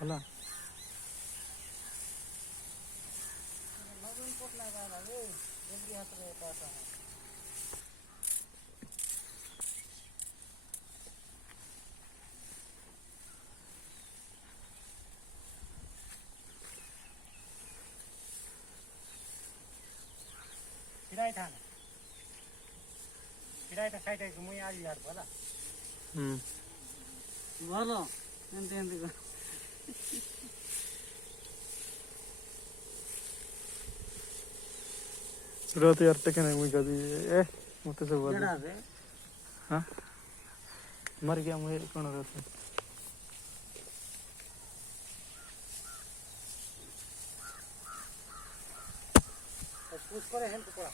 होला नवीन पोट नाही पाहिला रे एक हात रे पासा किडाय था किडाय था साइड है मुई आज यार भला भलो एंते एंते का रोते यार टेके नहीं मुझे कभी मुझे सब बोल जड़ा से हाँ मर गया मुझे कौन रहता पुश करे हेल्प करा